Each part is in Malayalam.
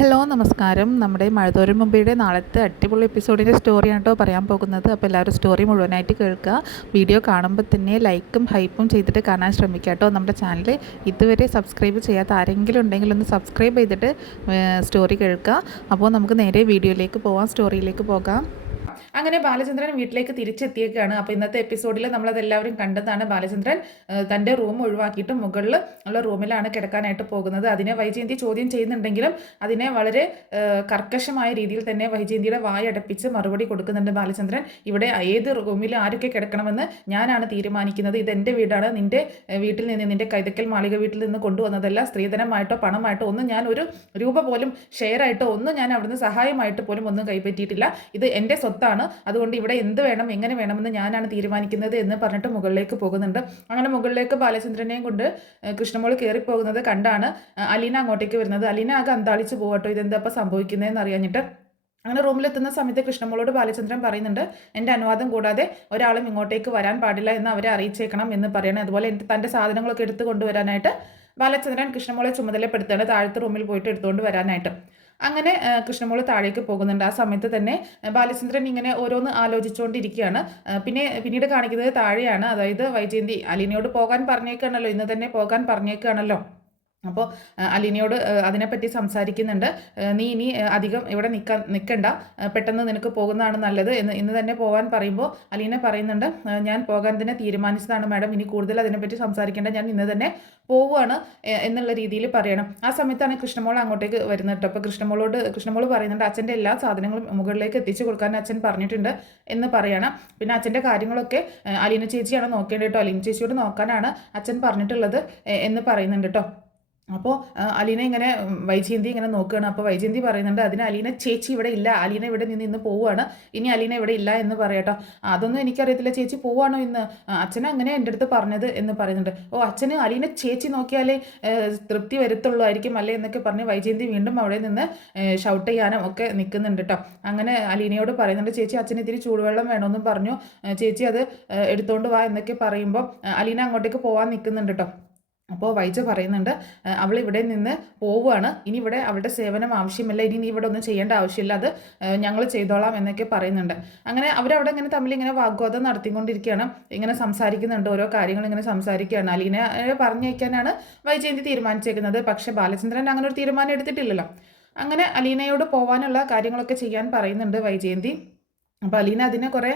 ഹലോ നമസ്കാരം. നമ്മുടെ മഴതോരും മുമ്പയുടെ നാളത്തെ അടിപൊളി എപ്പിസോഡിൻ്റെ സ്റ്റോറിയാണ് കേട്ടോ പറയാൻ പോകുന്നത്. അപ്പോൾ എല്ലാവരും സ്റ്റോറി മുഴുവനായിട്ട് കേൾക്കുക. വീഡിയോ കാണുമ്പോൾ തന്നെ ലൈക്കും ഹൈപ്പും ചെയ്തിട്ട് കാണാൻ ശ്രമിക്കുക കേട്ടോ. നമ്മുടെ ചാനൽ ഇതുവരെ സബ്സ്ക്രൈബ് ചെയ്യാത്ത ആരെങ്കിലും ഉണ്ടെങ്കിൽ ഒന്ന് സബ്സ്ക്രൈബ് ചെയ്തിട്ട് സ്റ്റോറി കേൾക്കുക. അപ്പോൾ നമുക്ക് നേരെ വീഡിയോയിലേക്ക് പോകാം, സ്റ്റോറിയിലേക്ക് പോകാം. അങ്ങനെ ബാലചന്ദ്രൻ വീട്ടിലേക്ക് തിരിച്ചെത്തിയേക്കാണ്. അപ്പോൾ ഇന്നത്തെ എപ്പിസോഡിൽ നമ്മളതെല്ലാവരും കണ്ടതാണ്. ബാലചന്ദ്രൻ തൻ്റെ റൂം ഒഴിവാക്കിയിട്ട് മുകളിൽ ഉള്ള റൂമിലാണ് കിടക്കാനായിട്ട് പോകുന്നത്. അതിനെ വൈജയന്തി ചോദ്യം ചെയ്യുന്നുണ്ടെങ്കിലും അതിനെ വളരെ കർക്കശമായ രീതിയിൽ തന്നെ വൈജയന്തിയുടെ വായടപ്പിച്ച് മറുപടി കൊടുക്കുന്നുണ്ട് ബാലചന്ദ്രൻ. ഇവിടെ ഏത് റൂമിൽ ആരൊക്കെ കിടക്കണമെന്ന് ഞാനാണ് തീരുമാനിക്കുന്നത്. ഇതെൻ്റെ വീടാണ്. നിൻ്റെ വീട്ടിൽ നിന്ന്, നിൻ്റെ കൈതക്കൽ മാളിക വീട്ടിൽ നിന്ന് കൊണ്ടുവന്നതല്ല. സ്ത്രീധനമായിട്ടോ പണമായിട്ടോ ഒന്നും ഞാൻ ഒരു രൂപ പോലും ഷെയർ ആയിട്ടോ ഒന്നും ഞാൻ അവിടുന്ന് സഹായമായിട്ട് പോലും ഒന്നും കൈപ്പറ്റിയിട്ടില്ല. ഇത് എൻ്റെ സ്വത്താണ്. അതുകൊണ്ട് ഇവിടെ എന്ത് വേണം, എങ്ങനെ വേണമെന്ന് ഞാനാണ് തീരുമാനിക്കുന്നത് എന്ന് പറഞ്ഞിട്ട് മുകളിലേക്ക് പോകുന്നുണ്ട്. അങ്ങനെ മുകളിലേക്ക് ബാലചന്ദ്രനെയും കൊണ്ട് കൃഷ്ണമോൾ കയറിപ്പോകുന്നത് കണ്ടാണ് അലീന അങ്ങോട്ടേക്ക് വരുന്നത്. അലീന ആകെ അന്താളിച്ച് പോകട്ടോ, ഇതെന്താ ഇപ്പം സംഭവിക്കുന്നതെന്ന് അറിയാഞ്ഞിട്ട്. അങ്ങനെ റൂമിലെത്തുന്ന സമയത്ത് കൃഷ്ണമോളോട് ബാലചന്ദ്രൻ പറയുന്നുണ്ട്, എൻ്റെ അനുവാദം കൂടാതെ ഒരാളും ഇങ്ങോട്ടേക്ക് വരാൻ പാടില്ല എന്ന് അവരെ അറിയിച്ചേക്കണം എന്ന് പറയണം. അതുപോലെ തൻ്റെ സാധനങ്ങളൊക്കെ എടുത്ത് കൊണ്ടുവരാനായിട്ട് ബാലചന്ദ്രൻ കൃഷ്ണമോളെ ചുമതലപ്പെടുത്തുകയാണ്, താഴത്തെ റൂമിൽ പോയിട്ട് എടുത്തുകൊണ്ട് വരാനായിട്ട്. അങ്ങനെ കൃഷ്ണമോൾ താഴേക്ക് പോകുന്നുണ്ട്. ആ സമയത്ത് തന്നെ ബാലചന്ദ്രൻ ഇങ്ങനെ ഓരോന്ന് ആലോചിച്ചുകൊണ്ടിരിക്കുകയാണ്. പിന്നീട് കാണിക്കുന്നത് താഴെയാണ്. അതായത് വൈജയന്തി അലീനയോട് പോകാൻ പറഞ്ഞേക്കാണല്ലോ, ഇന്ന് തന്നെ പോകാൻ പറഞ്ഞേക്കാണല്ലോ. അപ്പോൾ അലീനയോട് അതിനെപ്പറ്റി സംസാരിക്കുന്നുണ്ട്. നീ ഇനി അധികം ഇവിടെ നിൽക്കണ്ട, പെട്ടെന്ന് നിനക്ക് പോകുന്നതാണ് നല്ലത് ഇന്ന് തന്നെ പോകാൻ പറയുമ്പോൾ അലീന പറയുന്നുണ്ട്, ഞാൻ പോകാൻ തന്നെ തീരുമാനിച്ചതാണ് മാഡം, ഇനി കൂടുതൽ അതിനെപ്പറ്റി സംസാരിക്കേണ്ട, ഞാൻ ഇന്ന് തന്നെ പോവുകയാണ് എന്നുള്ള രീതിയിൽ പറയണം. ആ സമയത്താണ് കൃഷ്ണമോൾ അങ്ങോട്ടേക്ക് വരുന്നത് കേട്ടോ. അപ്പോൾ കൃഷ്ണമോൾ പറയുന്നുണ്ട്, അച്ഛൻ്റെ എല്ലാ സാധനങ്ങളും മുകളിലേക്ക് എത്തിച്ചു കൊടുക്കാൻ അച്ഛൻ പറഞ്ഞിട്ടുണ്ട് എന്ന് പറയണം. പിന്നെ അച്ഛൻ്റെ കാര്യങ്ങളൊക്കെ അലീന ചേച്ചിയാണ് നോക്കേണ്ടത് കേട്ടോ, അലീന ചേച്ചിയോട് നോക്കാനാണ് അച്ഛൻ പറഞ്ഞിട്ടുള്ളത് എന്ന് പറയുന്നുണ്ട് കേട്ടോ. അപ്പോൾ അലീന ഇങ്ങനെ വൈജയന്തി ഇങ്ങനെ നോക്കുകയാണ്. അപ്പോൾ വൈജയന്തി പറയുന്നുണ്ട്, അതിന് അലീന ചേച്ചി ഇവിടെ ഇല്ല, അലീന ഇവിടെ നിന്ന് ഇന്ന് പോവുകയാണ്, ഇനി അലീന ഇവിടെ ഇല്ല എന്ന് പറയട്ടോ. അതൊന്നും എനിക്കറിയത്തില്ല, ചേച്ചി പോവാണോ ഇന്ന്, അച്ഛനെ അങ്ങനെ എൻ്റെ അടുത്ത് പറഞ്ഞത് എന്ന് പറയുന്നുണ്ട്. ഓ, അച്ഛന് അലീന ചേച്ചി നോക്കിയാലേ തൃപ്തി വരുത്തുള്ളൂ ആയിരിക്കും അല്ലേ എന്നൊക്കെ പറഞ്ഞ് വൈജയന്തി വീണ്ടും അവിടെ നിന്ന് ഷൗട്ട് ചെയ്യാനും ഒക്കെ നിൽക്കുന്നുണ്ട് കേട്ടോ. അങ്ങനെ അലീനയോട് പറയുന്നുണ്ട്, ചേച്ചി അച്ഛന് ഇത്തിരി ചൂടുവെള്ളം വേണമെന്നും പറഞ്ഞു, ചേച്ചി അത് എടുത്തുകൊണ്ട് വാ എന്നൊക്കെ പറയുമ്പോൾ അലീന അങ്ങോട്ടേക്ക് പോകാൻ നിൽക്കുന്നുണ്ട് കേട്ടോ. അപ്പോൾ വൈജ പറയുന്നുണ്ട്, അവൾ ഇവിടെ നിന്ന് പോവുകയാണ്, ഇനി ഇവിടെ അവളുടെ സേവനം ആവശ്യമില്ല, ഇനി നീ ഇവിടെ ഒന്നും ചെയ്യേണ്ട ആവശ്യമില്ല, അത് ഞങ്ങൾ ചെയ്തോളാം എന്നൊക്കെ പറയുന്നുണ്ട്. അങ്ങനെ അവരവിടെ ഇങ്ങനെ തമ്മിൽ ഇങ്ങനെ വാഗ്വാദം നടത്തിക്കൊണ്ടിരിക്കുകയാണ്, ഇങ്ങനെ സംസാരിക്കുന്നുണ്ട്, ഓരോ കാര്യങ്ങൾ ഇങ്ങനെ സംസാരിക്കുകയാണ്. അലീനയെ പറഞ്ഞയക്കാനാണ് വൈജയന്തി തീരുമാനിച്ചേക്കുന്നത്. പക്ഷേ ബാലചന്ദ്രൻ അങ്ങനെ ഒരു തീരുമാനം എടുത്തിട്ടില്ലല്ലോ. അങ്ങനെ അലീനയോട് പോകാനുള്ള കാര്യങ്ങളൊക്കെ ചെയ്യാൻ പറയുന്നുണ്ട് വൈജയന്തി. അപ്പോൾ അലീന അതിനെ കുറേ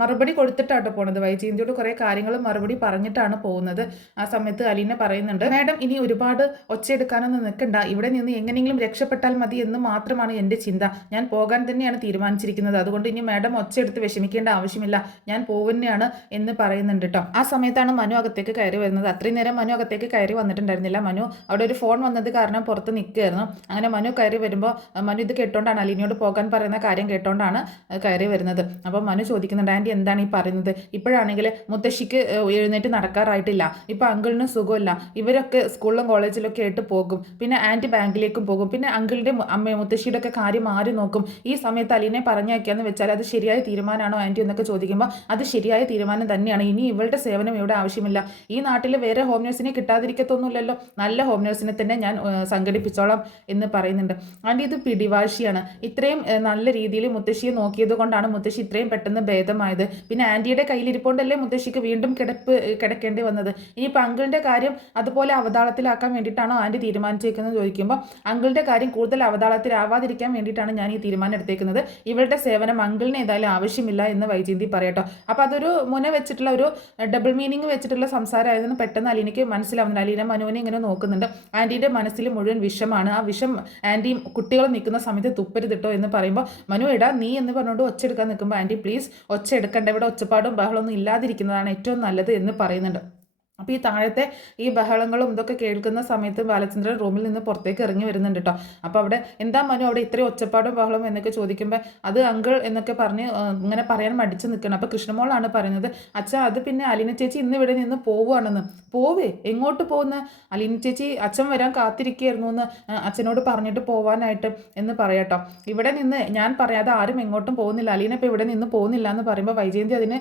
മറുപടി കൊടുത്തിട്ടാട്ടോ പോണത്. വൈജയന്തിയോട് കുറേ കാര്യങ്ങൾ മറുപടി പറഞ്ഞിട്ടാണ് പോകുന്നത്. ആ സമയത്ത് അലീന പറയുന്നുണ്ട്, മാഡം ഇനി ഒരുപാട് ഒച്ചയെടുക്കാനൊന്നും നിൽക്കണ്ട, ഇവിടെ നിന്ന് എങ്ങനെയെങ്കിലും രക്ഷപ്പെട്ടാൽ മതി എന്ന് മാത്രമാണ് എൻ്റെ ചിന്ത. ഞാൻ പോകാൻ തന്നെയാണ് തീരുമാനിച്ചിരിക്കുന്നത്, അതുകൊണ്ട് ഇനി മാഡം ഒച്ചയെടുത്ത് വിഷമിക്കേണ്ട ആവശ്യമില്ല, ഞാൻ പോകുന്നതാണ് എന്ന് പറയുന്നുണ്ട് കേട്ടോ. ആ സമയത്താണ് മനു അകത്തേക്ക് കയറി വരുന്നത്. അത്രയും നേരം മനു അകത്തേക്ക് കയറി വന്നിട്ടുണ്ടായിരുന്നില്ല. മനു അവിടെ ഒരു ഫോൺ വന്നത് കാരണം പുറത്ത് നിൽക്കുകയായിരുന്നു. അങ്ങനെ മനു കയറി വരുമ്പോൾ മനു ഇത് കേട്ടോണ്ടാണ്, അലീനയോട് പോകാൻ പറയുന്ന കാര്യം കേട്ടോണ്ടാണ് കയറി വരുന്നത്. അപ്പോൾ മനു ചോദിക്കുന്നുണ്ട്, ആൻറ്റി എന്താണ് ഈ പറയുന്നത്, ഇപ്പോഴാണെങ്കിൽ മുത്തശ്ശിക്ക് എഴുന്നേറ്റ് നടക്കാറായിട്ടില്ല, ഇപ്പോൾ അങ്കിളിന് സുഖമില്ല, ഇവരൊക്കെ സ്കൂളിലും കോളേജിലൊക്കെ ആയിട്ട് പോകും, പിന്നെ ആൻറ്റി ബാങ്കിലേക്കും പോകും, പിന്നെ അങ്കിളിൻ്റെ അമ്മയും മുത്തശ്ശിയുടെ ഒക്കെ കാര്യം ആര് നോക്കും, ഈ സമയത്ത് അലീനെ പറഞ്ഞയക്കാന്ന് വെച്ചാൽ അത് ശരിയായ തീരുമാനമാണോ ആൻറ്റി എന്നൊക്കെ ചോദിക്കുമ്പോൾ അത് ശരിയായ തീരുമാനം തന്നെയാണ്, ഇനി ഇവളുടെ സേവനം ഇവിടെ ആവശ്യമില്ല, ഈ നാട്ടിൽ വേറെ ഹോം നേഴ്സിനെ കിട്ടാതിരിക്കത്തൊന്നുമില്ലല്ലോ, നല്ല ഹോം നേഴ്സിനെ തന്നെ ഞാൻ സംഘടിപ്പിച്ചോളാം എന്ന് പറയുന്നുണ്ട്. ആൻറ്റി ഇത് പിടിവാശിയാണ്, ഇത്രയും നല്ല രീതിയിൽ മുത്തശ്ശിയെ നോക്കിയത് കൊണ്ടാണ് മുത്തശ്ശി ഇത്രയും പെട്ടെന്ന് ഭേദമായത്, പിന്നെ ആൻറ്റിയുടെ കയ്യിലിരിപ്പോണ്ടല്ലേ മുത്തശ്ശിക്ക് വീണ്ടും കിടക്കേണ്ടി വന്നത്, ഇനിയിപ്പോൾ അങ്കിളിൻ്റെ കാര്യം അതുപോലെ അവതാളത്തിലാക്കാൻ വേണ്ടിയിട്ടാണോ ആൻറ്റി തീരുമാനിച്ചേക്കുന്നത് ചോദിക്കുമ്പോൾ അങ്കിളിൻ്റെ കാര്യം കൂടുതൽ അവതാളത്തിലാവാതിരിക്കാൻ വേണ്ടിയിട്ടാണ് ഞാൻ ഈ തീരുമാനം എടുത്തേക്കുന്നത്, ഇവളുടെ സേവനം അങ്കിളിന് ഏതായാലും ആവശ്യമില്ല എന്ന് വൈജയന്തി പറയട്ടോ. അപ്പോൾ അതൊരു മുന വെച്ചിട്ടുള്ള ഒരു ഡബിൾ മീനിങ് വെച്ചിട്ടുള്ള സംസാരമായതെന്ന് പെട്ടെന്ന് അലീനയ്ക്ക് മനസ്സിലാവുന്നുണ്ട്. അലീന മനുവിനെ ഇങ്ങനെ നോക്കുന്നുണ്ട്. ആൻറ്റിയുടെ മനസ്സിൽ മുഴുവൻ വിഷമാണ്, ആ വിഷം ആൻറ്റിയും കുട്ടികളും നിൽക്കുന്ന സമയത്ത് തുപ്പരുതിട്ടോ എന്ന് പറയുമ്പോൾ മനു ഇടാ നീ എന്ന് പറഞ്ഞുകൊണ്ട് ഒച്ചെടുക്കാൻ നിൽക്കുമ്പോൾ ആൻറ്റി പ്ലീസ് ഒച്ച എടുക്കണ്ട, ഇവിടെ ഒച്ചപ്പാടും ബഹളമൊന്നും ഇല്ലാതിരിക്കുന്നതാണ് ഏറ്റവും നല്ലത് എന്ന് പറയുന്നുണ്ട്. അപ്പോൾ ഈ താഴത്തെ ഈ ബഹളങ്ങളും ഇതൊക്കെ കേൾക്കുന്ന സമയത്ത് ബാലചന്ദ്രൻ റൂമിൽ നിന്ന് പുറത്തേക്ക് ഇറങ്ങി വരുന്നുണ്ട് കേട്ടോ. അപ്പോൾ അവിടെ എന്താ മനു അവിടെ ഇത്രയും ഒച്ചപ്പാടും ബഹളവും എന്നൊക്കെ ചോദിക്കുമ്പോൾ അത് അങ്കിൾ എന്നൊക്കെ പറഞ്ഞ് ഇങ്ങനെ പറയാൻ മടിച്ച് നിൽക്കണം. അപ്പോൾ കൃഷ്ണമോളാണ് പറയുന്നത്, അച്ഛാ അത് പിന്നെ അലീന ചേച്ചി ഇന്ന് ഇവിടെ നിന്ന് പോവുകയാണെന്ന്. പോവേ, എങ്ങോട്ട് പോകുന്ന, അലീന ചേച്ചി അച്ഛൻ വരാൻ കാത്തിരിക്കുകയായിരുന്നു എന്ന് അച്ഛനോട് പറഞ്ഞിട്ട് പോവാനായിട്ട് എന്ന് പറയാട്ടോ. ഇവിടെ നിന്ന് ഞാൻ പറയാതെ ആരും എങ്ങോട്ടും പോകുന്നില്ല, അലീന ഇപ്പോൾ ഇവിടെ നിന്ന് പോകുന്നില്ല എന്ന് പറയുമ്പോൾ വൈജയന്തി അതിന്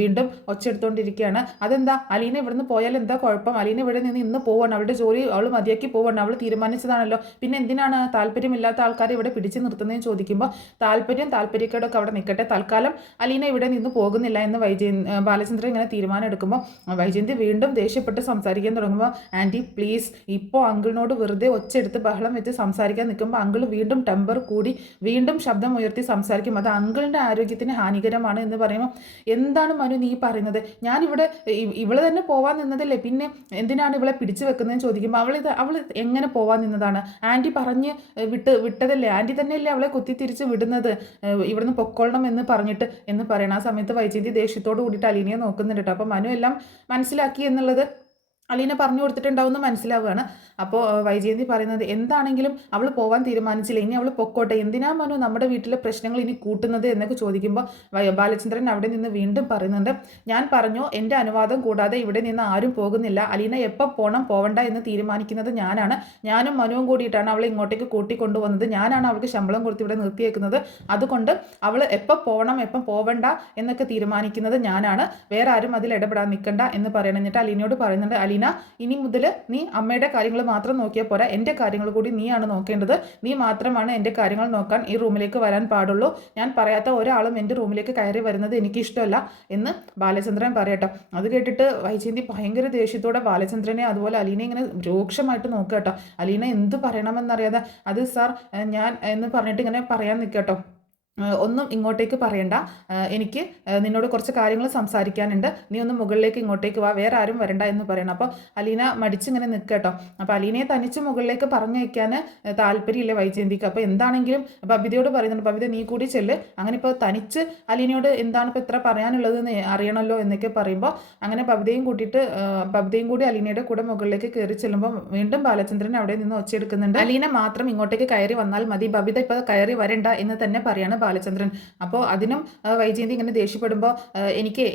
വീണ്ടും ഒച്ചെടുത്തുകൊണ്ടിരിക്കുകയാണ്. അതെന്താ അലീന ഇവിടുന്ന് പോയാൽ എന്താ കുഴപ്പം, അലീന ഇവിടെ നിന്ന് ഇന്ന് പോവാണ്, അവളുടെ ജോലി അവൾ മതിയാക്കി പോവാണ്, അവൾ തീരുമാനിച്ചതാണല്ലോ, പിന്നെ എന്തിനാണ് താല്പര്യമില്ലാത്ത ആൾക്കാരെ ഇവിടെ പിടിച്ചു നിർത്തുന്നതെന്ന് ചോദിക്കുമ്പോൾ താല്പര്യക്കേടൊക്കെ അവിടെ നിൽക്കട്ടെ, തൽക്കാലം അലീന ഇവിടെ നിന്ന് പോകുന്നില്ല എന്ന് ബാലചന്ദ്രൻ ഇങ്ങനെ തീരുമാനം എടുക്കുമ്പോൾ വൈജയന്തി വീണ്ടും ദേഷ്യപ്പെട്ട് സംസാരിക്കാൻ തുടങ്ങുമ്പോൾ ആൻറ്റി പ്ലീസ്, ഇപ്പോൾ അങ്കിളിനോട് വെറുതെ ഒച്ചെടുത്ത് ബഹളം വെച്ച് സംസാരിക്കാൻ നിൽക്കുമ്പോൾ അങ്കിൾ വീണ്ടും ടെമ്പർ കൂടി വീണ്ടും ശബ്ദം ഉയർത്തി സംസാരിക്കും, അത് അങ്കിളിൻ്റെ ആരോഗ്യത്തിന് ഹാനികരമാണ് എന്ന് പറയുമ്പോൾ എന്താണ് മനു നീ പറയുന്നത്, ഞാനിവിടെ ഇവള് തന്നെ പോവാൻ നിന്നതല്ലേ, പിന്നെ എന്തിനാണ് ഇവളെ പിടിച്ചു വെക്കുന്നതെന്ന് ചോദിക്കുമ്പോൾ അവൾ എങ്ങനെ പോവാൻ നിന്നതാണ്, ആൻറ്റി പറഞ്ഞ് വിട്ടതല്ലേ, ആൻറ്റി തന്നെയല്ലേ അവളെ കുത്തിത്തിരിച്ച് വിടുന്നത്, ഇവിടുന്ന് പൊക്കോളണം എന്ന് പറഞ്ഞിട്ട് എന്ന് പറയണം. ആ സമയത്ത് വൈജയന്തി ദേഷ്യത്തോട് കൂടിയിട്ട് അലീനയെ നോക്കുന്നുണ്ട് കേട്ടോ. അപ്പോൾ മനു എല്ലാം മനസ്സിലാക്കി എന്നുള്ളത് അലീന പറഞ്ഞു കൊടുത്തിട്ടുണ്ടാവുമെന്ന് മനസ്സിലാവുകയാണ്. അപ്പോൾ വൈജയന്തി പറയുന്നത് എന്താണെങ്കിലും അവൾ പോകാൻ തീരുമാനിച്ചില്ല, ഇനി അവൾ പൊക്കോട്ടെ, എന്തിനാ മനു നമ്മുടെ വീട്ടിലെ പ്രശ്നങ്ങൾ ഇനി കൂട്ടുന്നത് എന്നൊക്കെ ചോദിക്കുമ്പോൾ ബാലചന്ദ്രൻ അവിടെ നിന്ന് വീണ്ടും പറയുന്നുണ്ട്, ഞാൻ പറഞ്ഞു എൻ്റെ അനുവാദം കൂടാതെ ഇവിടെ നിന്ന് ആരും പോകുന്നില്ല, അലീന എപ്പോൾ പോകണം പോവണ്ട എന്ന് തീരുമാനിക്കുന്നത് ഞാനാണ്, ഞാനും മനുവും കൂടിയിട്ടാണ് അവളെ ഇങ്ങോട്ടേക്ക് കൂട്ടിക്കൊണ്ടുവന്നത്, ഞാനാണ് അവൾക്ക് ശമ്പളം കൊടുത്ത് ഇവിടെ നിർത്തിയേക്കുന്നത്, അതുകൊണ്ട് അവൾ എപ്പോൾ പോകണം എപ്പം പോവണ്ട എന്നൊക്കെ തീരുമാനിക്കുന്നത് ഞാനാണ്, വേറെ ആരും അതിൽ ഇടപെടാൻ നിൽക്കണ്ട എന്ന് പറയണം. എന്നിട്ട് അലീനയോട് പറയുന്നുണ്ട്, അലീന ഇനി മുതൽ നീ അമ്മയുടെ കാര്യങ്ങൾ മാത്രം നോക്കിയാൽ പോരാ, എൻ്റെ കാര്യങ്ങൾ കൂടി നീയാണ് നോക്കേണ്ടത്, നീ മാത്രമാണ് എൻ്റെ കാര്യങ്ങൾ നോക്കാൻ ഈ റൂമിലേക്ക് വരാൻ പാടുള്ളൂ, ഞാൻ പറയാത്ത ഒരാളും എൻ്റെ റൂമിലേക്ക് കയറി വരുന്നത് എനിക്കിഷ്ടമല്ല എന്ന് ബാലചന്ദ്രൻ പറയട്ടോ. അത് കേട്ടിട്ട് വൈജയന്തി ഭയങ്കര ദേഷ്യത്തോടെ ബാലചന്ദ്രനെ അതുപോലെ അലീനെ ഇങ്ങനെ രൂക്ഷമായിട്ട് നോക്കുക കേട്ടോ. അലീന എന്ത് പറയണമെന്നറിയാതെ അത് സാർ ഞാൻ എന്ന് പറഞ്ഞിട്ട് ഇങ്ങനെ പറയാൻ നിൽക്കട്ടോ. ഒന്നും ഇങ്ങോട്ടേക്ക് പറയണ്ട, എനിക്ക് നിന്നോട് കുറച്ച് കാര്യങ്ങൾ സംസാരിക്കാനുണ്ട്, നീ ഒന്ന് മുകളിലേക്ക് ഇങ്ങോട്ടേക്ക് വാ, വേറെ ആരും വരണ്ട എന്ന് പറയണം. അപ്പോൾ അലീന മടിച്ചിങ്ങനെ നിൽക്കുക കേട്ടോ. അപ്പോൾ അലീനയെ തനിച്ച് മുകളിലേക്ക് പറഞ്ഞു വയ്ക്കാൻ താല്പര്യമില്ല വൈജയന്തിക്ക്. അപ്പോൾ എന്താണെങ്കിലും ബബിതയോട് പറയുന്നുണ്ട്, ബബിത നീ കൂടി ചെല്ല്, അങ്ങനെ ഇപ്പോൾ തനിച്ച് അലീനയോട് എന്താണ് ഇപ്പോൾ ഇത്ര പറയാനുള്ളതെന്ന് അറിയണമല്ലോ എന്നൊക്കെ പറയുമ്പോൾ അങ്ങനെ ബബിതയും കൂടി അലീനയുടെ കൂടെ മുകളിലേക്ക് കയറി ചെല്ലുമ്പോൾ വീണ്ടും ബാലചന്ദ്രൻ അവിടെ നിന്ന് ഒച്ചയെടുക്കുന്നുണ്ട്, അലീന മാത്രം ഇങ്ങോട്ടേക്ക് കയറി വന്നാൽ മതി, ബബിത ഇപ്പോൾ കയറി വരണ്ട എന്ന് തന്നെ പറയാണ് ബാലചന്ദ്രൻ. അപ്പോൾ അതിനും വൈജയന്തി ഇങ്ങനെ ദേഷ്യപ്പെടുമ്പോൾ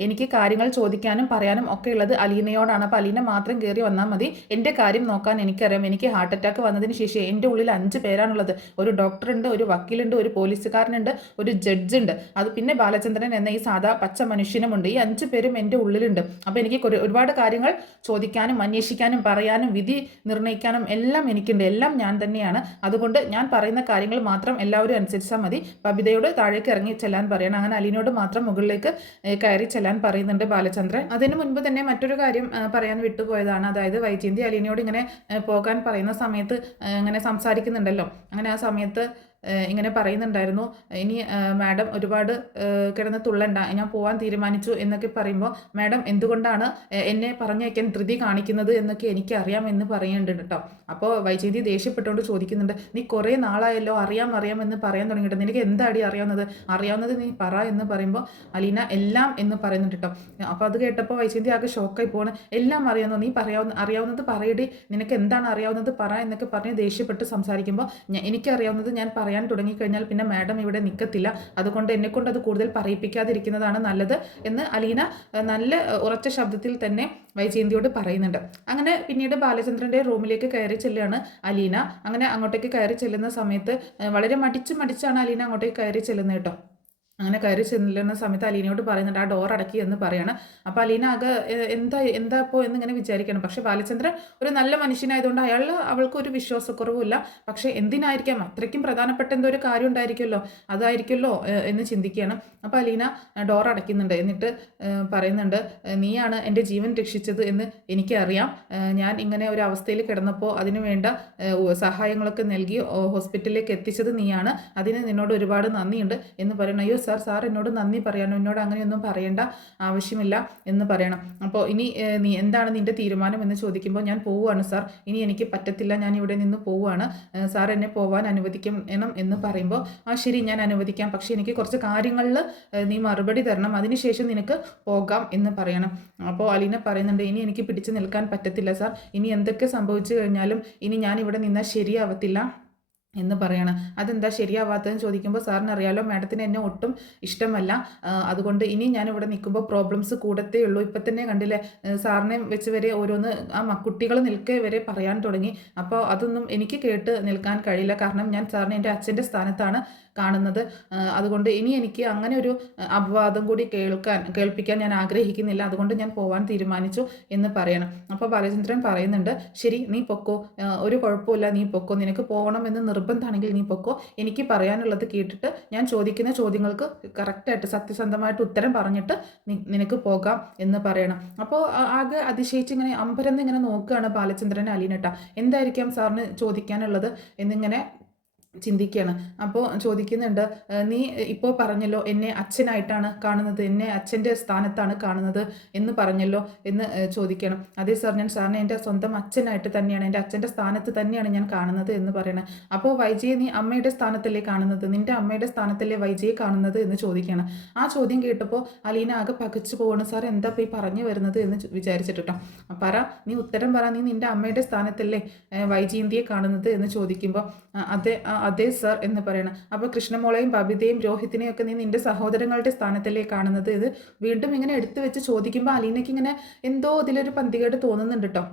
എനിക്ക് കാര്യങ്ങൾ ചോദിക്കാനും പറയാനും ഒക്കെ ഉള്ളത് അലീനയോടാണ്, അപ്പോൾ അലീന മാത്രം കയറി വന്നാൽ മതി, എൻ്റെ കാര്യം നോക്കാൻ എനിക്കറിയാം, എനിക്ക് ഹാർട്ട് അറ്റാക്ക് വന്നതിന് ശേഷം എൻ്റെ ഉള്ളിൽ 5 പേരാണുള്ളത്, ഒരു ഡോക്ടറുണ്ട്, ഒരു വക്കീലുണ്ട്, ഒരു പോലീസുകാരനുണ്ട്, ഒരു ജഡ്ജുണ്ട്, അത് പിന്നെ ബാലചന്ദ്രൻ എന്ന ഈ സാധാ പച്ച മനുഷ്യനുമുണ്ട്, ഈ 5 പേരും എൻ്റെ ഉള്ളിലുണ്ട്. അപ്പോൾ എനിക്ക് ഒരുപാട് കാര്യങ്ങൾ ചോദിക്കാനും അന്വേഷിക്കാനും പറയാനും വിധി നിർണ്ണയിക്കാനും എല്ലാം എനിക്കുണ്ട്, എല്ലാം ഞാൻ തന്നെയാണ്, അതുകൊണ്ട് ഞാൻ പറയുന്ന കാര്യങ്ങൾ മാത്രം എല്ലാവരും അനുസരിച്ചാൽ മതി, ബബിതയോട് താഴേക്ക് ഇറങ്ങി ചെല്ലാൻ പറയണം. അങ്ങനെ അലീനയോട് മാത്രം മുകളിലേക്ക് കയറി ചെല്ലാൻ പറയുന്നുണ്ട് ബാലചന്ദ്രൻ. അതിനു മുൻപ് തന്നെ മറ്റൊരു കാര്യം പറയാൻ വിട്ടുപോയതാണ്, അതായത് വൈജയന്തി അലീനയോട് ഇങ്ങനെ പോകാൻ പറയുന്ന സമയത്ത് ഇങ്ങനെ സംസാരിക്കുന്നുണ്ടല്ലോ, അങ്ങനെ ആ സമയത്ത് ഇങ്ങനെ പറയുന്നുണ്ടായിരുന്നു, ഇനി മാഡം ഒരുപാട് കിടന്ന് തുള്ളണ്ട, ഞാൻ പോകാൻ തീരുമാനിച്ചു എന്നൊക്കെ പറയുമ്പോൾ മാഡം എന്തുകൊണ്ടാണ് എന്നെ പറഞ്ഞയക്കാൻ ധൃതി കാണിക്കുന്നത് എന്നൊക്കെ എനിക്കറിയാം എന്ന് പറയുന്നുണ്ട് കേട്ടോ. അപ്പോൾ വൈജയന്തി ദേഷ്യപ്പെട്ടുകൊണ്ട് ചോദിക്കുന്നുണ്ട്, നീ കുറേ നാളായല്ലോ അറിയാമെന്ന് പറയാൻ തുടങ്ങിയിട്ട്, നിനക്ക് എന്താടി അറിയാവുന്നത് നീ പറ എന്ന് പറയുമ്പോൾ അലീന എല്ലാം എന്ന് പറയുന്നുണ്ട് കേട്ടോ. അപ്പോൾ അത് കേട്ടപ്പോൾ വൈജയന്തി ആകെ ഷോക്കായി പോകണം, എല്ലാം അറിയാവുന്നു, നീ അറിയാവുന്നത് പറയടി, നിനക്ക് എന്താണ് അറിയാവുന്നത് പറ എന്നൊക്കെ പറഞ്ഞ് ദേഷ്യപ്പെട്ട് സംസാരിക്കുമ്പോൾ എനിക്കറിയാവുന്നത് ഞാൻ പറയാൻ തുടങ്ങിക്കഴിഞ്ഞാൽ പിന്നെ മാഡം ഇവിടെ നിൽക്കത്തില്ല, അതുകൊണ്ട് എന്നെക്കൊണ്ട് അത് കൂടുതൽ പറയിപ്പിക്കാതിരിക്കുന്നതാണ് നല്ലത് എന്ന് അലീന നല്ല ഉറച്ച ശബ്ദത്തിൽ തന്നെ വൈജയന്തിയോട് പറയുന്നുണ്ട്. അങ്ങനെ പിന്നീട് ബാലചന്ദ്രൻ്റെ റൂമിലേക്ക് കയറി ചെല്ലുകയാണ് അലീന. അങ്ങനെ അങ്ങോട്ടേക്ക് കയറി ചെല്ലുന്ന സമയത്ത് വളരെ മടിച്ചാണ് അലീന അങ്ങോട്ടേക്ക് കയറി ചെല്ലുന്നത് കേട്ടോ. അങ്ങനെ കയറി ചെല്ലുന്ന സമയത്ത് അലീനയോട് പറയുന്നുണ്ട്, ആ ഡോർ അടക്കി എന്ന് പറയണം. അപ്പോൾ അലീന ആകെ എന്താ ഇപ്പോൾ എന്നിങ്ങനെ വിചാരിക്കണം. പക്ഷേ ബാലചന്ദ്രൻ ഒരു നല്ല മനുഷ്യനായതുകൊണ്ട് അവൾക്ക് ഒരു വിശ്വാസക്കുറവുമില്ല. പക്ഷേ എന്തിനായിരിക്കാം, അത്രയ്ക്കും പ്രധാനപ്പെട്ട എന്തോ ഒരു കാര്യം ഉണ്ടായിരിക്കുമല്ലോ, അതായിരിക്കുമല്ലോ എന്ന് ചിന്തിക്കുകയാണ്. അപ്പോൾ അലീന ഡോർ അടയ്ക്കുന്നുണ്ട്. എന്നിട്ട് പറയുന്നുണ്ട്, നീയാണ് എൻ്റെ ജീവൻ രക്ഷിച്ചത് എന്ന് എനിക്കറിയാം, ഞാൻ ഇങ്ങനെ ഒരു അവസ്ഥയിൽ കിടന്നപ്പോൾ അതിനു വേണ്ട സഹായങ്ങളൊക്കെ നൽകി ഹോസ്പിറ്റലിലേക്ക് എത്തിച്ചത് നീയാണ്, അതിന് നിന്നോട് ഒരുപാട് നന്ദിയുണ്ട് എന്ന് പറയണം. അയ്യോ സാർ എന്നോട് നന്ദി പറയാനോ, എന്നോട് അങ്ങനെയൊന്നും പറയേണ്ട ആവശ്യമില്ല എന്ന് പറയണം. അപ്പോൾ ഇനി നീ എന്താണ് നിൻ്റെ തീരുമാനം എന്ന് ചോദിക്കുമ്പോൾ ഞാൻ പോവുകയാണ് സാർ, ഇനി എനിക്ക് പറ്റത്തില്ല, ഞാൻ ഇവിടെ നിന്ന് പോവുകയാണ്, സാർ എന്നെ പോവാൻ അനുവദിക്കണം എന്ന് പറയുമ്പോൾ ശരി ഞാൻ അനുവദിക്കാം, പക്ഷേ എനിക്ക് കുറച്ച് കാര്യങ്ങളിൽ നീ മറുപടി തരണം, അതിനുശേഷം നിനക്ക് പോകാം എന്ന് പറയണം. അപ്പോൾ അലീന പറയുന്നുണ്ട്, ഇനി എനിക്ക് പിടിച്ചു നിൽക്കാൻ പറ്റത്തില്ല സാർ, ഇനി എന്തൊക്കെ സംഭവിച്ചു കഴിഞ്ഞാലും ഇനി ഞാൻ ഇവിടെ നിന്നാൽ ശരിയാവത്തില്ല, എന്ന് പറയണം. അതെന്താ ശരിയാവാത്തതെന്ന് ചോദിക്കുമ്പോൾ സാറിന് അറിയാലോ മാഡത്തിന് എന്നെ ഒട്ടും ഇഷ്ടമല്ല. അതുകൊണ്ട് ഇനി ഞാനിവിടെ നിൽക്കുമ്പോൾ പ്രോബ്ലംസ് കൂടത്തേ ഉള്ളൂ. ഇപ്പം തന്നെ കണ്ടില്ലേ സാറിനെ വെച്ച് വരെ ഓരോന്ന് കുട്ടികൾ നിൽക്കെ വരെ പറയാൻ തുടങ്ങി. അപ്പോൾ അതൊന്നും എനിക്ക് കേട്ട് നിൽക്കാൻ കഴിയില്ല. കാരണം ഞാൻ സാറിനെ എൻ്റെ അച്ഛൻ്റെ സ്ഥാനത്താണ് കാണുന്നത്. അതുകൊണ്ട് ഇനി എനിക്ക് അങ്ങനെ ഒരു അപവാദം കൂടി കേൾപ്പിക്കാൻ ഞാൻ ആഗ്രഹിക്കുന്നില്ല. അതുകൊണ്ട് ഞാൻ പോവാൻ തീരുമാനിച്ചു എന്ന് പറയണം. അപ്പോൾ ബാലചന്ദ്രൻ പറയുന്നുണ്ട്, ശരി നീ പൊക്കോ, ഒരു കുഴപ്പമില്ല, നീ പൊക്കോ, നിനക്ക് പോകണമെന്ന് നിർബന്ധമാണെങ്കിൽ നീ പൊക്കോ, എനിക്ക് പറയാനുള്ളത് കേട്ടിട്ട് ഞാൻ ചോദിക്കുന്ന ചോദ്യങ്ങൾക്ക് കറക്റ്റായിട്ട് സത്യസന്ധമായിട്ട് ഉത്തരം പറഞ്ഞിട്ട് നിനക്ക് പോകാം എന്ന് പറയണം. അപ്പോൾ ആകെ അതിശയിച്ച് ഇങ്ങനെ അമ്പരന്ന് ഇങ്ങനെ നോക്കുകയാണ് ബാലചന്ദ്രൻ അലീനട്ട. എന്തായിരിക്കാം സാറിന് ചോദിക്കാനുള്ളത് എന്നിങ്ങനെ ചിന്തിക്കുകയാണ്. അപ്പോൾ ചോദിക്കുന്നുണ്ട്, നീ ഇപ്പോൾ പറഞ്ഞല്ലോ എന്നെ അച്ഛനായിട്ടാണ് കാണുന്നത്, എന്നെ അച്ഛൻ്റെ സ്ഥാനത്താണ് കാണുന്നത് എന്ന് പറഞ്ഞല്ലോ എന്ന് ചോദിക്കണം. അതേ സാർ, ഞാൻ സാറിനെ എൻ്റെ സ്വന്തം അച്ഛനായിട്ട് തന്നെയാണ്, എൻ്റെ അച്ഛൻ്റെ സ്ഥാനത്ത് തന്നെയാണ് ഞാൻ കാണുന്നത് എന്ന് പറയണം. അപ്പോൾ വൈജയെ നീ അമ്മയുടെ സ്ഥാനത്തല്ലേ കാണുന്നത്, നിൻ്റെ അമ്മയുടെ സ്ഥാനത്തല്ലേ വൈജയെ കാണുന്നത് എന്ന് ചോദിക്കണം. ആ ചോദ്യം കേട്ടപ്പോൾ അലീന ആകെ പകച്ചു പോകണം. സാർ എന്താ ഇപ്പോൾ ഈ പറഞ്ഞു വരുന്നത് എന്ന് വിചാരിച്ചിട്ടോ. പറ, നീ ഉത്തരം പറ, നീ നിൻ്റെ അമ്മയുടെ സ്ഥാനത്തല്ലേ വൈജയന്തിയെ കാണുന്നത് എന്ന് ചോദിക്കുമ്പോൾ അതെ സർ എന്ന് പറയണം. അപ്പോൾ കൃഷ്ണമോളെയും ബബിതയും രോഹിത്തിനെയും ഒക്കെ നീ നിന്റെ സഹോദരങ്ങളുടെ സ്ഥാനത്തല്ലേ കാണുന്നത്. ഇത് വീണ്ടും ഇങ്ങനെ എടുത്തു വെച്ച് ചോദിക്കുമ്പോൾ അലീനയ്ക്ക് ഇങ്ങനെ എന്തോ ഇതിലൊരു പന്തികേട് തോന്നുന്നുണ്ട് കേട്ടോ.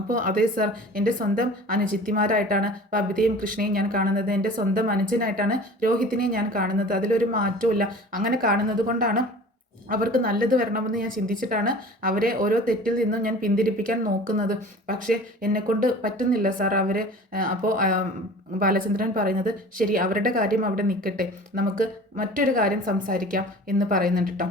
അപ്പോൾ അതെ സർ, എൻ്റെ സ്വന്തം അനുജിത്തിമാരായിട്ടാണ് ബബിതയും കൃഷ്ണയും ഞാൻ കാണുന്നത്, എൻ്റെ സ്വന്തം അനുജനായിട്ടാണ് രോഹിത്തിനെയും ഞാൻ കാണുന്നത്, അതിലൊരു മാറ്റവും ഇല്ല. അങ്ങനെ കാണുന്നത് കൊണ്ടാണ് അവർക്ക് നല്ലത് വരണമെന്ന് ഞാൻ ചിന്തിച്ചിട്ടാണ് അവരെ ഓരോ തെറ്റിൽ നിന്നും ഞാൻ പിന്തിരിപ്പിക്കാൻ നോക്കുന്നത്. പക്ഷേ എന്നെക്കൊണ്ട് പറ്റുന്നില്ല സാർ അവരെ. അപ്പോൾ ബാലചന്ദ്രൻ പറയുന്നത്, ശരി അവരുടെ കാര്യം അവിടെ നിൽക്കട്ടെ, നമുക്ക് മറ്റൊരു കാര്യം സംസാരിക്കാം എന്ന് പറയുന്നുണ്ട് കേട്ടോ.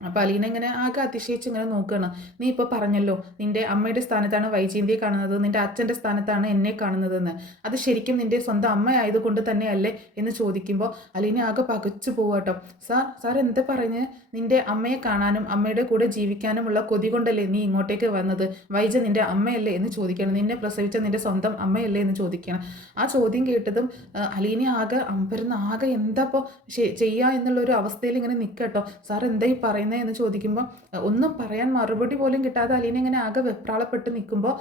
അപ്പോൾ അലീന ഇങ്ങനെ ആകെ അതിശയിച്ച് ഇങ്ങനെ നോക്കുകയാണ്. നീ ഇപ്പോൾ പറഞ്ഞല്ലോ നിൻ്റെ അമ്മയുടെ സ്ഥാനത്താണ് വൈജയന്തിയെ കാണുന്നത്, നിൻ്റെ അച്ഛൻ്റെ സ്ഥാനത്താണ് എന്നെ കാണുന്നതെന്ന്. അത് ശരിക്കും നിൻ്റെ സ്വന്തം അമ്മ ആയതുകൊണ്ട് തന്നെയല്ലേ എന്ന് ചോദിക്കുമ്പോൾ അലീന ആകെ പകച്ചു പോവാട്ടോ. സാർ എന്താ പറഞ്ഞ്, നിൻ്റെ അമ്മയെ കാണാനും അമ്മയുടെ കൂടെ ജീവിക്കാനുമുള്ള കൊതി കൊണ്ടല്ലേ നീ ഇങ്ങോട്ടേക്ക് വന്നത്, വൈജ നിൻ്റെ അമ്മയല്ലേ എന്ന് ചോദിക്കണം, നിന്നെ പ്രസവിച്ച നിൻ്റെ സ്വന്തം അമ്മയല്ലേ എന്ന് ചോദിക്കണം. ആ ചോദ്യം കേട്ടതും അലീന ആകെ അമ്പരന്ന് ആകെ എന്താ ഇപ്പോൾ ചെയ്യുക എന്നുള്ളൊരു അവസ്ഥയിൽ ഇങ്ങനെ നിൽക്കട്ടോ. സാർ എന്താ ഈ പറയുന്നത് എന്ന് ചോദിക്കുമ്പോൾ ഒന്നും പറയാൻ മറുപടി പോലും കിട്ടാതെ അലീന ഇങ്ങനെ ആകെ വെപ്രാളപ്പെട്ട് നിൽക്കുമ്പോൾ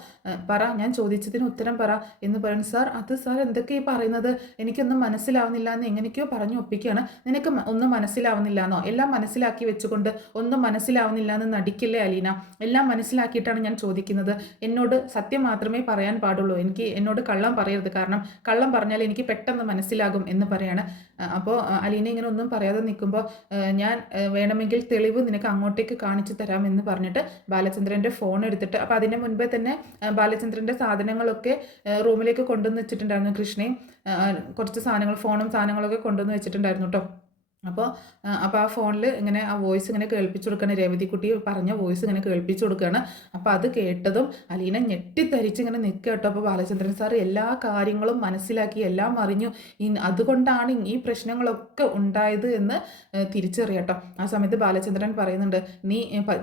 പറ, ഞാൻ ചോദിച്ചതിന് ഉത്തരം പറ എന്ന് പറയുന്നു. സാർ എന്തൊക്കെയാ പറയുന്നത്, എനിക്കൊന്നും മനസ്സിലാവുന്നില്ല എന്ന് എങ്ങനെയൊക്കെയോ പറഞ്ഞു ഒപ്പിക്കുകയാണ്. നിനക്ക് ഒന്നും മനസ്സിലാവുന്നില്ല എന്നോ, എല്ലാം മനസ്സിലാക്കി വെച്ചുകൊണ്ട് ഒന്നും മനസ്സിലാവുന്നില്ല എന്ന് നടിക്കില്ലേ അലീന, എല്ലാം മനസ്സിലാക്കിയിട്ടാണ് ഞാൻ ചോദിക്കുന്നത്, എന്നോട് സത്യം മാത്രമേ പറയാൻ പാടുള്ളൂ, എന്നോട് കള്ളം പറയരുത്, കാരണം കള്ളം പറഞ്ഞാൽ എനിക്ക് പെട്ടെന്ന് മനസ്സിലാകും എന്ന് പറയാണ്. അപ്പോൾ അലീന ഇങ്ങനെ ഒന്നും പറയാതെ നിൽക്കുമ്പോൾ ഞാൻ വേണമെങ്കിൽ തെളിവ് നിനക്ക് അങ്ങോട്ടേക്ക് കാണിച്ചു തരാമെന്ന് പറഞ്ഞിട്ട് ബാലചന്ദ്രൻ്റെ ഫോൺ എടുത്തിട്ട്, അപ്പോൾ അതിൻ്റെ മുൻപേ തന്നെ ബാലചന്ദ്രൻ്റെ സാധനങ്ങളൊക്കെ റൂമിലേക്ക് കൊണ്ടുവന്ന് വെച്ചിട്ടുണ്ടായിരുന്നു. കൃഷ്ണയും കുറച്ച് സാധനങ്ങൾ, ഫോണും സാധനങ്ങളൊക്കെ കൊണ്ടുവന്ന് വെച്ചിട്ടുണ്ടായിരുന്നു കേട്ടോ. അപ്പോൾ ആ ഫോണിൽ ഇങ്ങനെ ആ വോയിസ് ഇങ്ങനെ കേൾപ്പിച്ചു കൊടുക്കുകയാണ്, രേവതിക്കുട്ടി പറഞ്ഞ വോയിസ് ഇങ്ങനെ കേൾപ്പിച്ചു കൊടുക്കുകയാണ്. അപ്പോൾ അത് കേട്ടതും അലീന ഞെട്ടിത്തരിച്ച് ഇങ്ങനെ നിൽക്കുക കേട്ടോ. അപ്പോൾ ബാലചന്ദ്രൻ സാർ എല്ലാ കാര്യങ്ങളും മനസ്സിലാക്കി, എല്ലാം അറിഞ്ഞു, അതുകൊണ്ടാണ് ഈ പ്രശ്നങ്ങളൊക്കെ ഉണ്ടായത് എന്ന് തിരിച്ചറിയട്ടോ. ആ സമയത്ത് ബാലചന്ദ്രൻ പറയുന്നുണ്ട്,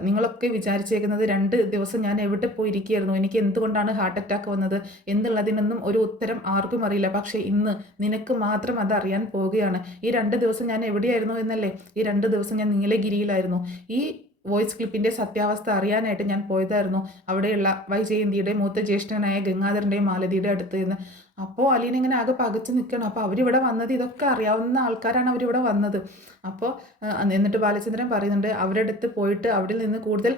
നിങ്ങളൊക്കെ വിചാരിച്ചേക്കുന്നത് 2 ദിവസം ഞാൻ എവിടെ പോയിരിക്കുകയായിരുന്നു, എനിക്ക് എന്തുകൊണ്ടാണ് ഹാർട്ട് അറ്റാക്ക് വന്നത് എന്നുള്ളതിനൊന്നും ഒരു ഉത്തരം ആർക്കും അറിയില്ല. പക്ഷേ ഇന്ന് നിനക്ക് മാത്രം അത് അറിയാൻ പോവുകയാണ്. ഈ 2 ദിവസം ഞാൻ എവിടെയായിരുന്നു എന്നല്ലേ, ഈ 2 ദിവസം ഞാൻ നീലഗിരിയിലായിരുന്നു. ഈ വോയിസ് ക്ലിപ്പിൻ്റെ സത്യാവസ്ഥ അറിയാനായിട്ട് ഞാൻ പോയതായിരുന്നു അവിടെയുള്ള വൈജയന്തിയുടെ മൂത്ത ജ്യേഷ്ഠനായ ഗംഗാധരൻ്റെയും മാലതിയുടെ അടുത്ത് നിന്ന്. അപ്പോൾ അലീന ഇങ്ങനെ ആകെ പകച്ച് നിൽക്കണം. അപ്പോൾ അവരിവിടെ വന്നത്, ഇതൊക്കെ അറിയാവുന്ന ആൾക്കാരാണ് അവരിവിടെ വന്നത്. അപ്പോൾ എന്നിട്ട് ബാലചന്ദ്രൻ പറയുന്നുണ്ട്, അവരുടെ അടുത്ത് പോയിട്ട് അവിടെ നിന്ന് കൂടുതൽ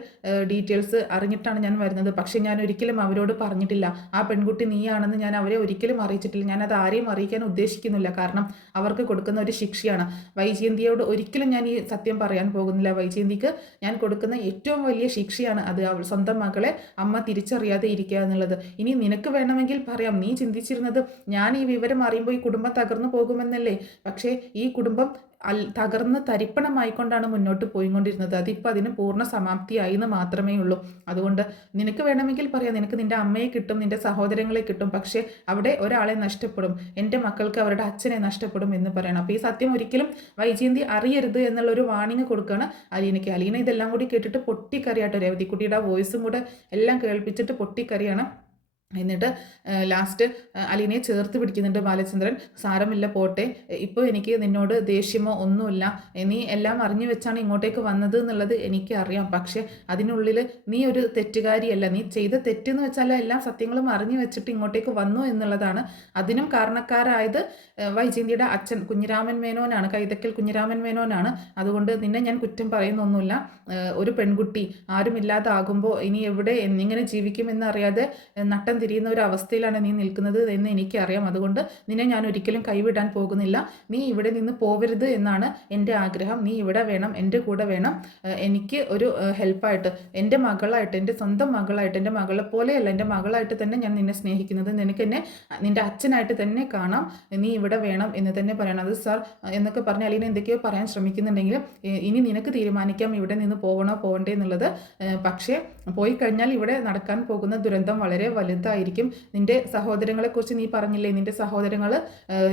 ഡീറ്റെയിൽസ് അറിഞ്ഞിട്ടാണ് ഞാൻ വരുന്നത്, പക്ഷേ ഞാൻ ഒരിക്കലും അവരോട് പറഞ്ഞിട്ടില്ല, ആ പെൺകുട്ടി നീയാണെന്ന് ഞാൻ അവരെ ഒരിക്കലും അറിയിച്ചിട്ടില്ല, ഞാനത് ആരെയും അറിയിക്കാൻ ഉദ്ദേശിക്കുന്നില്ല, കാരണം അവർക്ക് കൊടുക്കുന്ന ഒരു ശിക്ഷയാണ്. വൈജയന്തിയോട് ഒരിക്കലും ഞാൻ ഈ സത്യം പറയാൻ പോകുന്നില്ല, വൈജയന്തിക്ക് ഞാൻ കൊടുക്കുന്ന ഏറ്റവും വലിയ ശിക്ഷയാണ് അത്, അവൾ സ്വന്തം മകളെ അമ്മ തിരിച്ചറിയാതെ ഇരിക്കുക എന്നുള്ളത്. ഇനി നിനക്ക് വേണമെങ്കിൽ പറയാം, നീ ചിന്തിച്ചിരുന്നത് ഞാൻ ഈ വിവരം അറിയുമ്പോൾ ഈ കുടുംബം തകർന്നു പോകുമെന്നല്ലേ, പക്ഷേ ഈ കുടുംബം തകർന്ന് തരിപ്പണമായിക്കൊണ്ടാണ് മുന്നോട്ട് പോയിക്കൊണ്ടിരുന്നത്, അതിപ്പോൾ അതിന് പൂർണ്ണ സമാപ്തിയായി എന്ന് മാത്രമേ ഉള്ളൂ. അതുകൊണ്ട് നിനക്ക് വേണമെങ്കിൽ പറയാം, നിനക്ക് നിൻ്റെ അമ്മയെ കിട്ടും, നിൻ്റെ സഹോദരങ്ങളെ കിട്ടും, പക്ഷേ അവിടെ ഒരാളെ നഷ്ടപ്പെടും, എൻ്റെ മക്കൾക്ക് അവരുടെ അച്ഛനെ നഷ്ടപ്പെടും എന്ന് പറയണം. അപ്പോൾ ഈ സത്യം ഒരിക്കലും വൈജയന്തി അറിയരുത് എന്നുള്ളൊരു വാണിംഗ് കൊടുക്കുകയാണ് അലീനയ്ക്ക്. അലീന ഇതെല്ലാം കൂടി കേട്ടിട്ട് പൊട്ടിക്കറിയാട്ടോ, രേവതിക്കുട്ടിയുടെ വോയിസും കൂടെ എല്ലാം കേൾപ്പിച്ചിട്ട് പൊട്ടിക്കറിയാണ്. എന്നിട്ട് ലാസ്റ്റ് അലീനയെ ചേർത്ത് പിടിക്കുന്നുണ്ട് ബാലചന്ദ്രൻ. സാരമില്ല പോട്ടെ, ഇപ്പോൾ എനിക്ക് നിന്നോട് ദേഷ്യമോ ഒന്നുമില്ല, നീ എല്ലാം അറിഞ്ഞു വെച്ചാണ് ഇങ്ങോട്ടേക്ക് വന്നത് എന്നുള്ളത് എനിക്കറിയാം. പക്ഷേ അതിനുള്ളിൽ നീ ഒരു തെറ്റുകാരിയല്ല. നീ ചെയ്ത തെറ്റെന്ന് വെച്ചാൽ എല്ലാ സത്യങ്ങളും അറിഞ്ഞു വെച്ചിട്ട് ഇങ്ങോട്ടേക്ക് വന്നു എന്നുള്ളതാണ്. അതിനും കാരണക്കാരായത് വൈജയന്തിയുടെ അച്ഛൻ കുഞ്ഞിരാമൻ മേനോനാണ്, കൈതക്കൽ കുഞ്ഞിരാമൻ മേനോനാണ്. അതുകൊണ്ട് നിന്നെ ഞാൻ കുറ്റം പറയുന്നൊന്നുമില്ല. ഒരു പെൺകുട്ടി ആരുമില്ലാതാകുമ്പോൾ ഇനി എവിടെ എന്നിങ്ങനെ ജീവിക്കുമെന്നറിയാതെ നട്ടം തിരിയുന്ന ഒരു അവസ്ഥയിലാണ് നീ നിൽക്കുന്നത് എന്ന് എനിക്കറിയാം. അതുകൊണ്ട് നിന്നെ ഞാൻ ഒരിക്കലും കൈവിടാൻ പോകുന്നില്ല. നീ ഇവിടെ നിന്ന് പോവരുത് എന്നാണ് എൻ്റെ ആഗ്രഹം. നീ ഇവിടെ വേണം, എൻ്റെ കൂടെ വേണം. എനിക്ക് ഒരു ഹെൽപ്പായിട്ട്, എൻ്റെ മകളായിട്ട്, എൻ്റെ സ്വന്തം മകളായിട്ട്, എൻ്റെ മകളെ പോലെയല്ല, എൻ്റെ മകളായിട്ട് തന്നെ ഞാൻ നിന്നെ സ്നേഹിക്കുന്നത്. നിനക്ക് എന്നെ നിൻ്റെ അച്ഛനായിട്ട് തന്നെ കാണാം. നീ ഇവിടെ വേണം എന്ന് തന്നെ പറയണം. അത് സാർ എന്നൊക്കെ പറഞ്ഞ് അലീന എന്തൊക്കെയോ പറയാൻ ശ്രമിക്കുന്നുണ്ടെങ്കിലും ഇനി നിനക്ക് തീരുമാനിക്കാം ഇവിടെ നിന്ന് പോകണോ പോകണ്ടേ എന്നുള്ളത്. പക്ഷേ പോയി കഴിഞ്ഞാൽ ഇവിടെ നടക്കാൻ പോകുന്ന ദുരന്തം വളരെ വലുതായിരിക്കും. നിൻ്റെ സഹോദരങ്ങളെക്കുറിച്ച് നീ പറഞ്ഞില്ലേ, നിൻ്റെ സഹോദരങ്ങൾ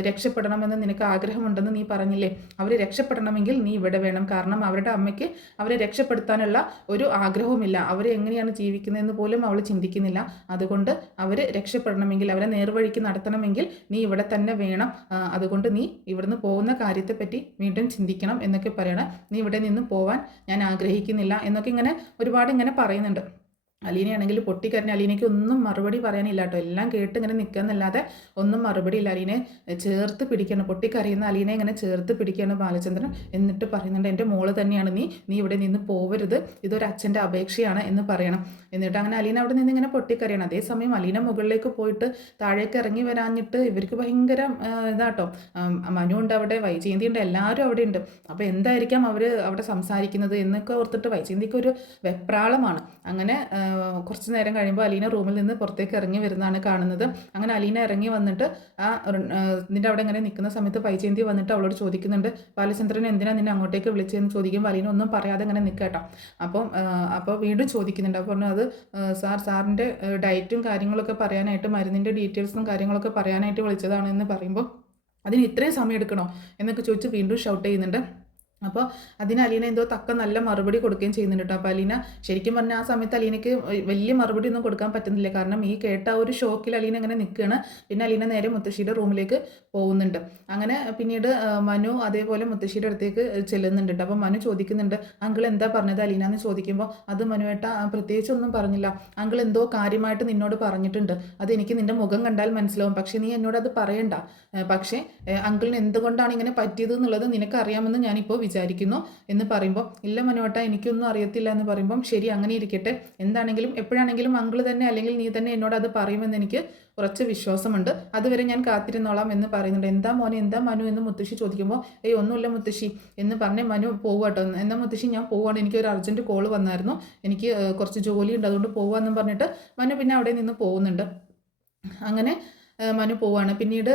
രക്ഷപ്പെടണമെന്ന് നിനക്ക് ആഗ്രഹമുണ്ടെന്ന് നീ പറഞ്ഞില്ലേ. അവർ രക്ഷപ്പെടണമെങ്കിൽ നീ ഇവിടെ വേണം. കാരണം അവരുടെ അമ്മയ്ക്ക് അവരെ രക്ഷപ്പെടുത്താനുള്ള ഒരു ആഗ്രഹവുമില്ല. അവർ എങ്ങനെയാണ് ജീവിക്കുന്നതെന്ന് പോലും അവൾ ചിന്തിക്കുന്നില്ല. അതുകൊണ്ട് അവർ രക്ഷപ്പെടണമെങ്കിൽ, അവരെ നേർവഴിക്ക് നടത്തണമെങ്കിൽ നീ ഇവിടെ തന്നെ വേണം. അതുകൊണ്ട് നീ ഇവിടുന്ന് പോകുന്ന കാര്യത്തെപ്പറ്റി വീണ്ടും ചിന്തിക്കണം എന്നൊക്കെ പറയണം. നീ ഇവിടെ നിന്ന് പോവാൻ ഞാൻ ആഗ്രഹിക്കുന്നില്ല എന്നൊക്കെ ഇങ്ങനെ ഒരുപാട് ഇങ്ങനെ പറയുന്നുണ്ട്. അലീനയാണെങ്കിൽ പൊട്ടിക്കരഞ്ഞ അലീനയ്ക്ക് ഒന്നും മറുപടി പറയാനില്ല കേട്ടോ. എല്ലാം കേട്ട് ഇങ്ങനെ നിൽക്കുകയെന്നല്ലാതെ ഒന്നും മറുപടി ഇല്ല. അലീനെ ചേർത്ത് പിടിക്കണം, പൊട്ടിക്കരയുന്ന അലീനെ ഇങ്ങനെ ചേർത്ത് പിടിക്കുകയാണ് ബാലചന്ദ്രൻ. എന്നിട്ട് പറയുന്നുണ്ട്, എൻ്റെ മോള് തന്നെയാണ് നീ ഇവിടെ നിന്ന് പോവരുത്, ഇതൊരു അച്ഛൻ്റെ അപേക്ഷയാണ് എന്ന് പറയണം. എന്നിട്ട് അങ്ങനെ അലീന അവിടെ നിന്ന് ഇങ്ങനെ പൊട്ടിക്കരയണം. അതേസമയം അലീന മുകളിലേക്ക് പോയിട്ട് താഴേക്ക് ഇറങ്ങി വരാഞ്ഞിട്ട് ഇവർക്ക് ഭയങ്കര ഇതാട്ടോ. മനു ഉണ്ട് അവിടെ, വൈജയന്തി ഉണ്ട്, എല്ലാവരും അവിടെ ഉണ്ട്. അപ്പോൾ എന്തായിരിക്കാം അവർ അവിടെ സംസാരിക്കുന്നത് എന്നൊക്കെ ഓർത്തിട്ട് വൈജയന്തിക്ക് ഒരു വെപ്രാളമാണ്. അങ്ങനെ കുറച്ച് നേരം കഴിയുമ്പോൾ അലീന റൂമിൽ നിന്ന് പുറത്തേക്ക് ഇറങ്ങി വരുന്നതാണ് കാണുന്നത്. അങ്ങനെ അലീന ഇറങ്ങി വന്നിട്ട് നിൻ്റെ അവിടെ ഇങ്ങനെ നിൽക്കുന്ന സമയത്ത് വൈജയന്തി വന്നിട്ട് അവളോട് ചോദിക്കുന്നുണ്ട്, ബാലചന്ദ്രൻ എന്തിനാണ് നിന്നെ അങ്ങോട്ടേക്ക് വിളിച്ചതെന്ന് ചോദിക്കുമ്പോൾ അലീന ഒന്നും പറയാതെ ഇങ്ങനെ നിൽക്കട്ടോ. അപ്പോൾ വീണ്ടും ചോദിക്കുന്നുണ്ട്. അപ്പോൾ പറഞ്ഞു, അത് സാറിൻ്റെ ഡയറ്റും കാര്യങ്ങളൊക്കെ പറയാനായിട്ട്, മരുന്നിൻ്റെ ഡീറ്റെയിൽസും കാര്യങ്ങളൊക്കെ പറയാനായിട്ട് വിളിച്ചതാണ് എന്ന് പറയുമ്പോൾ അതിന് ഇത്രയും സമയം എടുക്കണോ എന്നൊക്കെ ചോദിച്ച് വീണ്ടും ഷൗട്ട് ചെയ്യുന്നുണ്ട്. അപ്പോൾ അതിന് അലീന എന്തോ തക്ക നല്ല മറുപടി കൊടുക്കുകയും ചെയ്യുന്നുണ്ട് കേട്ടോ. അപ്പോൾ അലീന ശരിക്കും പറഞ്ഞാൽ ആ സമയത്ത് അലീനയ്ക്ക് വലിയ മറുപടി ഒന്നും കൊടുക്കാൻ പറ്റുന്നില്ല. കാരണം ഈ കേട്ട ഒരു ഷോക്കിൽ അലീന ഇങ്ങനെ നിൽക്കുകയാണ്. പിന്നെ അലീന നേരെ മുത്തശ്ശിയുടെ റൂമിലേക്ക് പോകുന്നുണ്ട്. അങ്ങനെ പിന്നീട് മനു അതേപോലെ മുത്തശ്ശിയുടെ അടുത്തേക്ക് ചെല്ലുന്നുണ്ട് കേട്ടോ. അപ്പോൾ മനു ചോദിക്കുന്നുണ്ട്, അങ്കിൾ എന്താ പറഞ്ഞത് അലീന എന്ന് ചോദിക്കുമ്പോൾ, അത് മനുവേട്ട പ്രത്യേകിച്ചൊന്നും പറഞ്ഞില്ല, അങ്കിൾ എന്തോ കാര്യമായിട്ട് നിന്നോട് പറഞ്ഞിട്ടുണ്ട്, അതെനിക്ക് നിൻ്റെ മുഖം കണ്ടാൽ മനസ്സിലാവും, പക്ഷേ നീ എന്നോട് അത് പറയണ്ട. പക്ഷേ അങ്കിളിന് എന്തുകൊണ്ടാണ് ഇങ്ങനെ പറ്റിയത് എന്നുള്ളത് നിനക്കറിയാമെന്ന് ഞാനിപ്പോൾ വിചാരിക്കുന്നു എന്ന് പറയുമ്പോൾ, ഇല്ല മനുവേട്ട എനിക്കൊന്നും അറിയത്തില്ല എന്ന് പറയുമ്പം, ശരി അങ്ങനെ ഇരിക്കട്ടെ, എന്താണെങ്കിലും എപ്പോഴാണെങ്കിലും അങ്കിൾ തന്നെ അല്ലെങ്കിൽ നീ തന്നെ എന്നോട് അത് പറയുമെന്ന് എനിക്ക് കുറച്ച് വിശ്വാസമുണ്ട്, അതുവരെ ഞാൻ കാത്തിരുന്നോളാം എന്ന് പറയുന്നുണ്ട്. എന്താ മോനെ, എന്താ മനു എന്ന് മുത്തശ്ശി ചോദിക്കുമ്പോൾ, ഒന്നുമില്ല മുത്തശ്ശി എന്ന് പറഞ്ഞ് മനു പോവാട്ടോ. എന്താ മുത്തശ്ശി ഞാൻ പോവാണ്, എനിക്കൊരു അർജൻറ്റ് കോൾ വന്നായിരുന്നു, എനിക്ക് കുറച്ച് ജോലിയുണ്ട് അതുകൊണ്ട് പോവാമെന്നും പറഞ്ഞിട്ട് മനു പിന്നെ അവിടെ നിന്ന് പോകുന്നുണ്ട്. അങ്ങനെ മനു പോവാണ്. പിന്നീട്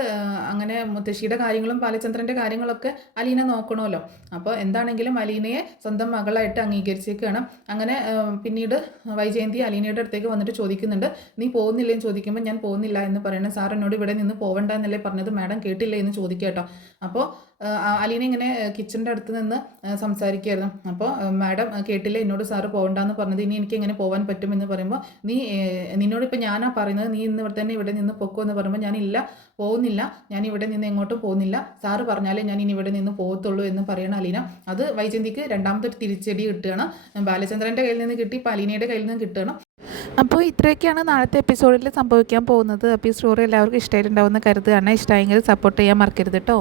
അങ്ങനെ മുത്തശ്ശിയുടെ കാര്യങ്ങളും ബാലചന്ദ്രൻ്റെ കാര്യങ്ങളൊക്കെ അലീന നോക്കണമല്ലോ. അപ്പോൾ എന്താണെങ്കിലും അലീനയെ സ്വന്തം മകളായിട്ട് അംഗീകരിച്ചേക്കാണ്. അങ്ങനെ പിന്നീട് വൈജയന്തി അലീനയുടെ അടുത്തേക്ക് വന്നിട്ട് ചോദിക്കുന്നുണ്ട്, നീ പോകുന്നില്ലേന്ന് ചോദിക്കുമ്പോൾ, ഞാൻ പോകുന്നില്ല എന്ന് പറയണം. സാർ എന്നോട് ഇവിടെ നിന്ന് പോകണ്ട എന്നല്ലേ പറഞ്ഞത്, മാഡം കേട്ടില്ലേ എന്ന് ചോദിക്കുക കേട്ടോ. അപ്പോൾ അലീന ഇങ്ങനെ കിച്ചൻ്റെ അടുത്ത് നിന്ന് സംസാരിക്കുമായിരുന്നു. അപ്പോൾ മാഡം കേട്ടില്ലേ എന്നോട് സാറ് പോകണ്ടെന്ന് പറഞ്ഞത്, ഇനി എനിക്ക് എങ്ങനെ പോകാൻ പറ്റുമെന്ന് പറയുമ്പോൾ, നിന്നോടിപ്പോൾ ഞാനാ പറയുന്നത്, നീ ഇന്ന് തന്നെ ഇവിടെ നിന്ന് പൊക്കോ എന്ന് പറയുമ്പോൾ, ഞാനില്ല പോകുന്നില്ല, ഞാൻ ഇവിടെ നിന്ന് എങ്ങോട്ടും പോകുന്നില്ല, സാറ് പറഞ്ഞാലേ ഞാൻ ഇനി ഇവിടെ നിന്ന് പോകത്തുള്ളൂ എന്ന് പറയണം അലീന. അത് വൈജയന്തിക്ക് രണ്ടാമത്തെ തിരിച്ചടി കിട്ടുകയാണ്. ബാലചന്ദ്രൻ്റെ കയ്യിൽ നിന്ന് കിട്ടി, ഇപ്പോൾ അലീനയുടെ കയ്യിൽ നിന്ന് കിട്ടുകയാണ്. അപ്പോൾ ഇത്രയൊക്കെയാണ് നാളത്തെ എപ്പിസോഡിൽ സംഭവിക്കാൻ പോകുന്നത്. അപ്പോൾ ഈ സ്റ്റോറി എല്ലാവർക്കും ഇഷ്ടമായിട്ടുണ്ടാവുമെന്ന് കരുതുകയാണ്. ഇഷ്ടമായെങ്കിൽ സപ്പോർട്ട് ചെയ്യാൻ മറക്കരുത് കേട്ടോ.